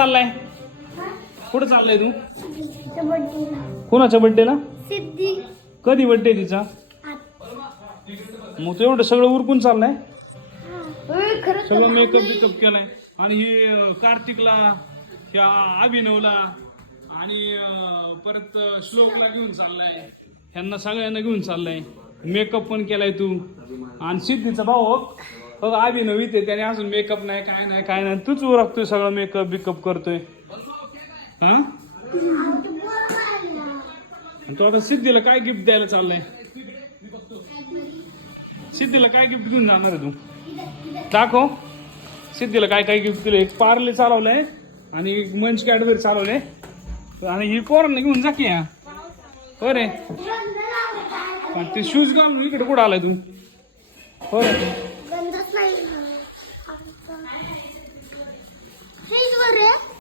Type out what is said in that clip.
चाललाय कुठं चाललाय तू? कोणाच्या बर्थडेला? सिद्धी. कधी बर्थडे तिचा? मग तू एवढं सगळं उरकून चाललाय? सगळं मेकअप बिकअप केलाय आणि ही कार्तिकला, ह्या अभिनवला आणि परत श्लोकला घेऊन चाललाय, ह्यांना सगळ्यांना घेऊन चाललाय. मेकअप पण केलाय तू. आणि सिद्धीचा भाऊ बघ अभिनव इथे, त्याने अजून मेकअप नाही काय नाही तूच उरकतोय सगळं मेकअप बिकअप करतोय. हा तू आता सिद्धीला काय गिफ्ट द्यायला चाललाय? सिद्धीला काय गिफ्ट घेऊन जाणार आहे तू? दाखव सिद्धीला काय काय गिफ्ट दिलं. एक पार्ले चालवलंय आणि एक मंच कॅडबरी चालवलंय आणि ही पोरांना घेऊन जा की. हो रे, ते शूज घालून इकडे कुठं आलाय तू? हो रे.